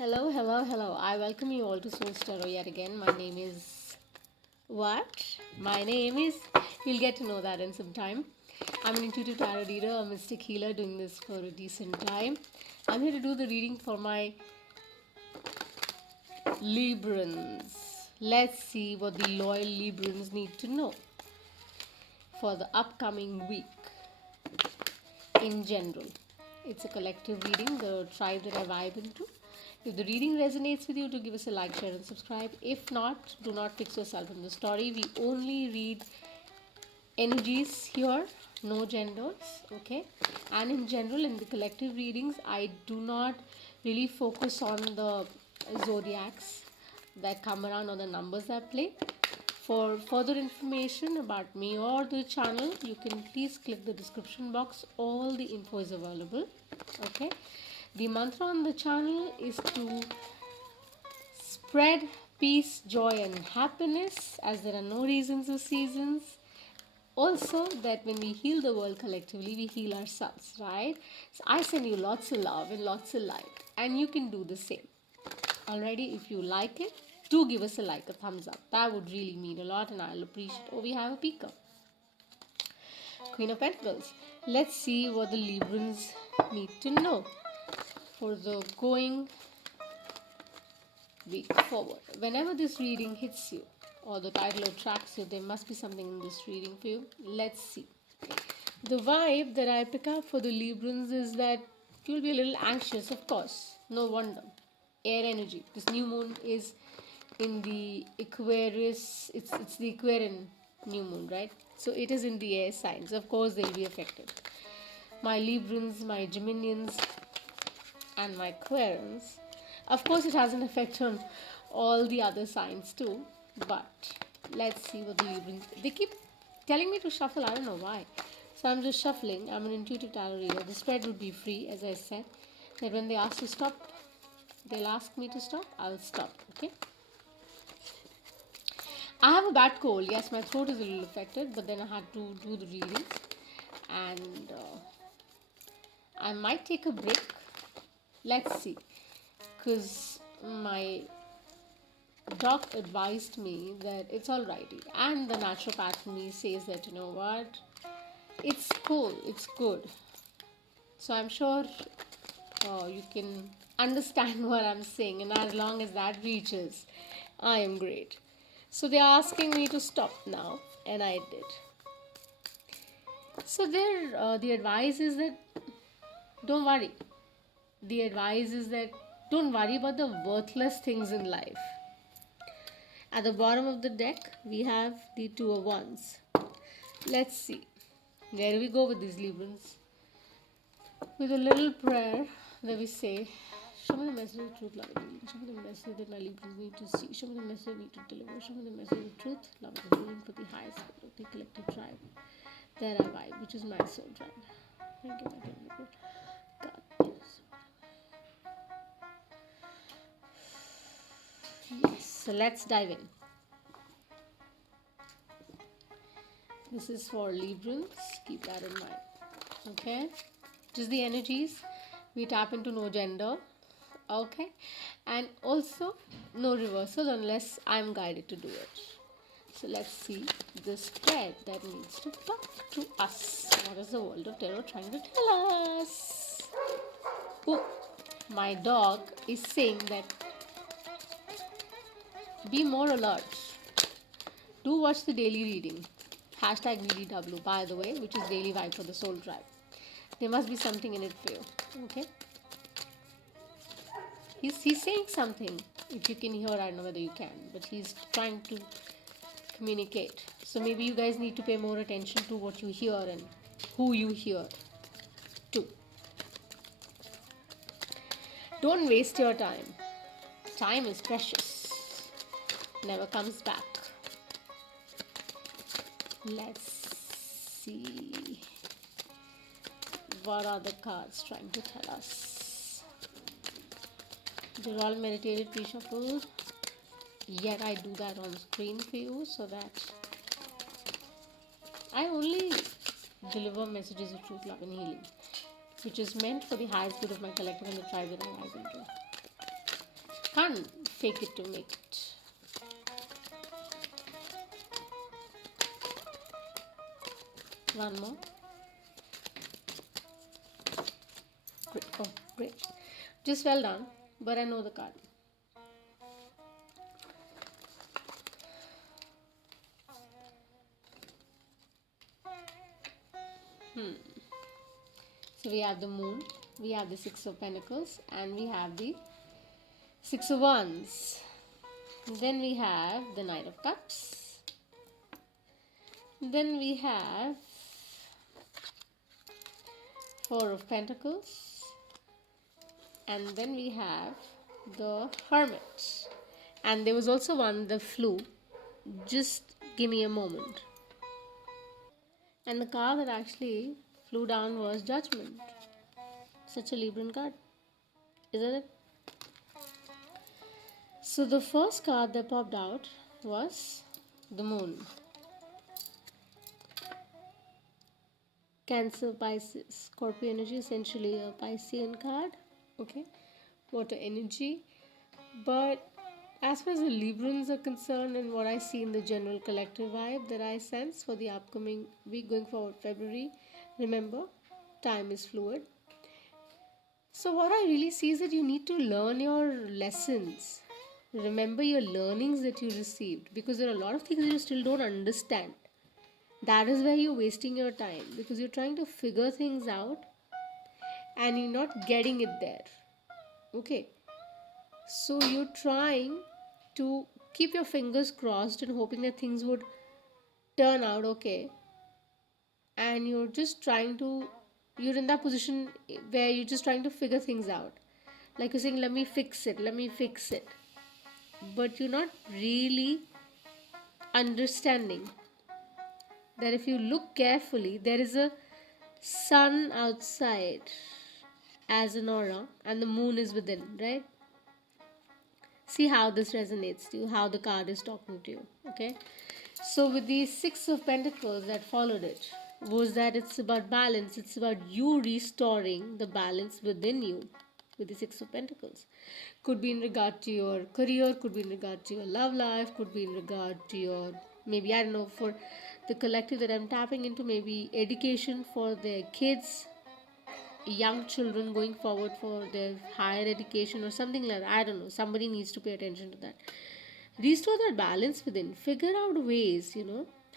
Hello, hello, hello. I welcome you all to Soul Tarot yet again. My name is. What? My name is. You'll get to know that in some time. I'm an intuitive tarot reader, a mystic healer, doing this for a decent time. I'm here to do the reading for my Librans. Let's see what the loyal Librans need to know for the upcoming week in general. It's a collective reading, the tribe that I vibe into. If the reading resonates with you, do give us a like, share, and subscribe. If not, do not fix yourself in the story. We only read energies here, no genders, okay? And in general, in the collective readings, I do not really focus on the zodiacs that come around or the numbers that play. For further information about me or the channel, you can please click the description box. All the info is available. Okay. The mantra on the channel is to spread peace, joy, and happiness, as there are no reasons or seasons. Also, that when we heal the world collectively, we heal ourselves, right? So I send you lots of love and lots of light, and you can do the same. Alrighty, if you like it, do give us a like, a thumbs up. That would really mean a lot, and I'll appreciate. Oh, we have a peaker. Queen of Pentacles. Let's see what the Librans need to know for the going week forward. Whenever this reading hits you or the title attracts you, there must be something in this reading for you. Let's see. The vibe that I pick up for the Librans is that you'll be a little anxious, of course. No wonder. Air energy. This new moon is in the Aquarius. It's the Aquarian new moon, right? So it is in the air signs. Of course, they'll be affected. My Librans, my Geminians, and my Aquarians. Of course, it has an effect on all the other signs too. But let's see what the Librans. They keep telling me to shuffle. I don't know why. So I'm just shuffling. I'm an intuitive tarot reader. The spread would be free, as I said. That when they ask to stop, they'll ask me to stop. I'll stop. Okay. I have a bad cold. Yes, my throat is a little affected, but then I had to do the readings, and I might take a break. Let's see, because my doc advised me that it's alrighty, and the naturopath in me says that you know what, it's cool, it's good. So I'm sure you can understand what I'm saying, and as long as that reaches, I am great. So they're asking me to stop now, and I did. So the advice is that don't worry. The advice is that don't worry about the worthless things in life. At the bottom of the deck, we have the Two of Wands. Let's see. Where do we go with these Librans? With a little prayer that we say, show me the message of truth, love, and healing. Show me the message that my Librans need to see. Show me the message I need to deliver. Show me the message of truth, love, and healing for the highest good of the collective tribe that I vibe, which is my soul tribe. Thank you, my dear God. Yes, so let's dive in. This is for Librans. Keep that in mind. Okay? Just the energies. We tap into no gender. Okay? And also no reversal unless I'm guided to do it. So let's see the spread that needs to talk to us. What is the world of tarot trying to tell us? Oh, my dog is saying that be more alert. Do watch the daily reading. Hashtag VDW, by the way, which is daily vibe for the soul tribe. There must be something in it for you. Okay? He's saying something. If you can hear, I don't know whether you can, but he's trying to communicate. So maybe you guys need to pay more attention to what you hear and who you hear to. Don't waste your time. Time is precious. Never comes back. Let's see. What are the cards trying to tell us? They're all meditated pre-shuffle. Yet I do that on screen for you so that I only deliver messages of truth, love, and healing, which is meant for the highest good of my collective and the tribe that I rise into. can't fake it to make it. One more. Great. Oh, great. Just well done. But I know the card. So we have the moon, we have the six of pentacles, and we have the six of wands. Then we have the knight of cups. Then we have four of pentacles. And then we have the hermit. And there was also one that flew. Just give me a moment. And the card that actually flew down was judgment. Such a Libran card, isn't it? So the first card that popped out was the moon. Cancer, Pisces, Scorpio energy, essentially a Piscean card. Okay, water energy. But as far as the Librans are concerned, and what I see in the general collective vibe that I sense for the upcoming week going forward, February, remember, time is fluid. So, what I really see is that you need to learn your lessons. Remember your learnings that you received, because there are a lot of things you still don't understand. That is where you're wasting your time, because you're trying to figure things out and you're not getting it there. Okay, so you're trying to keep your fingers crossed and hoping that things would turn out okay, and you're in that position where you're just trying to figure things out, like you're saying, let me fix it, but you're not really understanding that if you look carefully, there is a sun outside as an aura and the moon is within, right? See how this resonates to you, how the card is talking to you. Okay, so with the six of pentacles that followed it was that it's about balance, it's about you restoring the balance within you. With the six of pentacles, could be in regard to your career, could be in regard to your love life, could be in regard to your, maybe, I don't know, for the collective that I'm tapping into, maybe education for their kids, young children going forward for their higher education or something like that. I don't know, somebody needs to pay attention to that. Restore that balance within, figure out ways,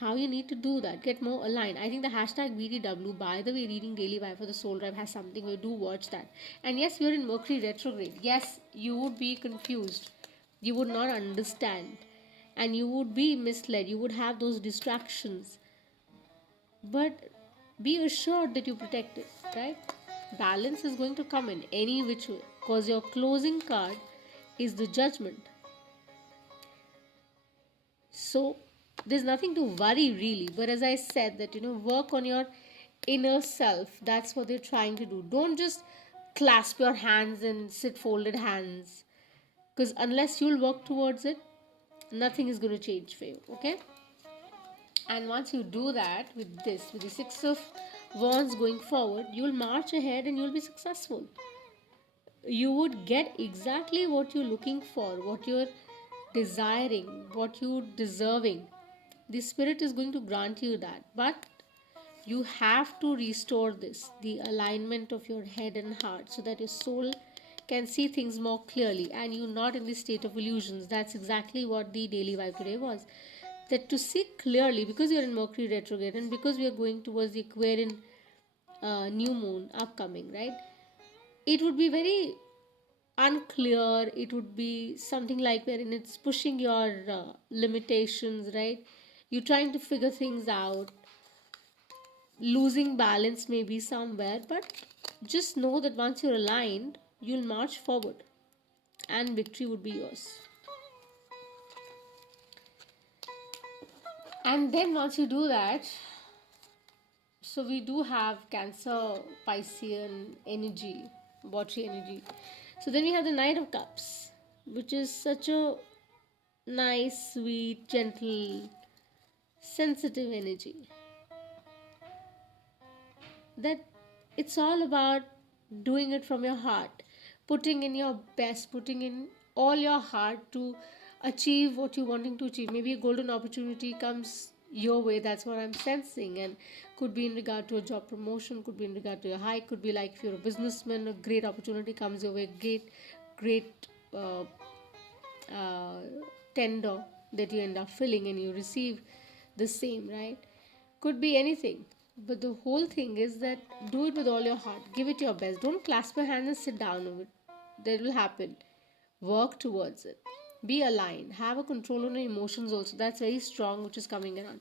how you need to do that, get more aligned. I think the hashtag BDW, by the way, reading Daily Vibe for the Soul Drive has something where do watch that. And yes, you're in Mercury retrograde. Yes, you would be confused, you would not understand, and you would be misled, you would have those distractions, but be assured that you protect it, right? Balance is going to come in any which way, because your closing card is the judgment. So there's nothing to worry really, but as I said, that work on your inner self. That's what they're trying to do. Don't just clasp your hands and sit folded hands, because unless you'll work towards it, nothing is going to change for you. Okay, and once you do that with the six of wands going forward, you'll march ahead and you'll be successful. You would get exactly what you're looking for, what you're desiring, what you're deserving. The spirit is going to grant you that, but you have to restore this, the alignment of your head and heart, so that your soul can see things more clearly and you're not in the state of illusions. That's exactly what the daily vibe today was, that to see clearly, because you're in Mercury retrograde and because we are going towards the Aquarian new moon upcoming, right? It would be very unclear. It would be something like wherein it's pushing your limitations, right? You're trying to figure things out, losing balance maybe somewhere, but just know that once you're aligned, you'll march forward and victory would be yours. And then once you do that, so we do have Cancer, Piscean energy, watery energy. So then we have the Knight of Cups, which is such a nice, sweet, gentle, sensitive energy. That it's all about doing it from your heart, putting in your best, putting in all your heart to achieve what you're wanting to achieve. Maybe a golden opportunity comes your way, that's what I'm sensing, and could be in regard to a job promotion, could be in regard to a hike, could be like if you're a businessman, a great opportunity comes your way, great uh, uh, tender that you end up filling and you receive the same, right? Could be anything. But the whole thing is that do it with all your heart. Give it your best. Don't clasp your hands and sit down over it. That will happen. Work towards it. Be aligned. Have a control on your emotions also. That's very strong, which is coming around.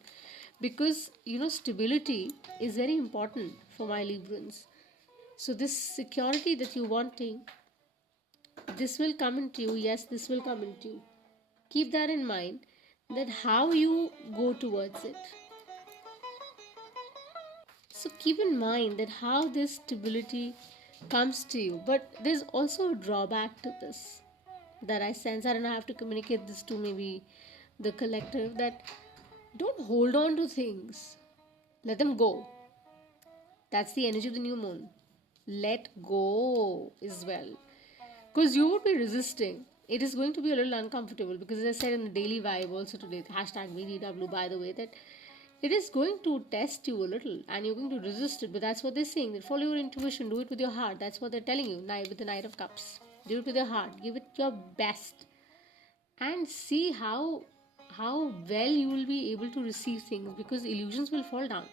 Because, stability is very important for my Librans. So, this security that you're wanting, this will come into you. Yes, this will come into you. Keep that in mind, that how you go towards it. So keep in mind that how this stability comes to you, but there's also a drawback to this that I sense, and I have to communicate this to maybe the collective, that don't hold on to things, let them go. That's the energy of the new moon. Let go as well, because you would be resisting. It is going to be a little uncomfortable, because as I said in the daily vibe also today, hashtag VDW, by the way, that it is going to test you a little and you're going to resist it. But that's what they're saying, that follow your intuition, do it with your heart. That's what they're telling you with the Knight of Cups. Do it with your heart, give it your best, and see how well you will be able to receive things, because illusions will fall down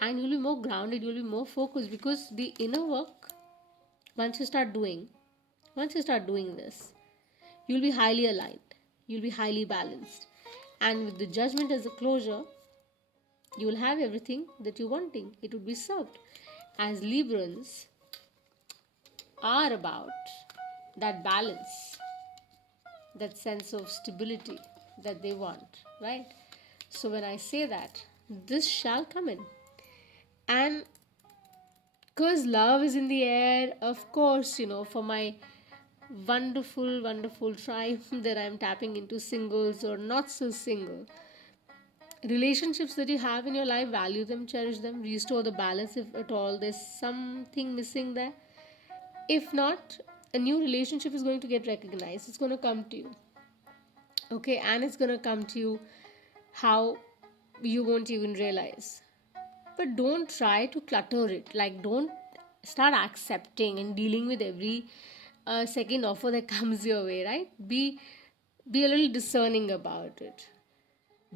and you'll be more grounded, you'll be more focused, because the inner work, once you start doing this, you'll be highly aligned, you'll be highly balanced, and with the judgment as a closure, you will have everything that you're wanting. It would be served. As Librans are about that balance, that sense of stability that they want, right? So when I say that, this shall come in. And because love is in the air, of course, for my wonderful, wonderful tribe that I'm tapping into, singles or not so single, relationships that you have in your life, value them, cherish them, restore the balance if at all there's something missing there. If not, a new relationship is going to get recognized, it's going to come to you, okay, and it's going to come to you how you won't even realize. But don't try to clutter it, like don't start accepting and dealing with every second offer that comes your way, right? Be a little discerning about it.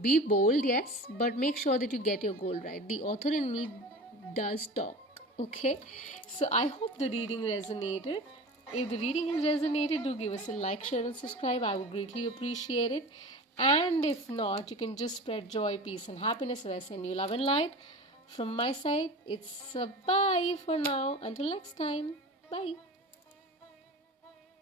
Be bold, yes, but make sure that you get your goal right. The author in me does talk. Okay, so I hope the reading resonated. If the reading has resonated, do give us a like, share, and subscribe. I would greatly appreciate it. And if not, you can just spread joy, peace, and happiness as I send you love and light. From my side, it's a bye for now. Until next time, bye.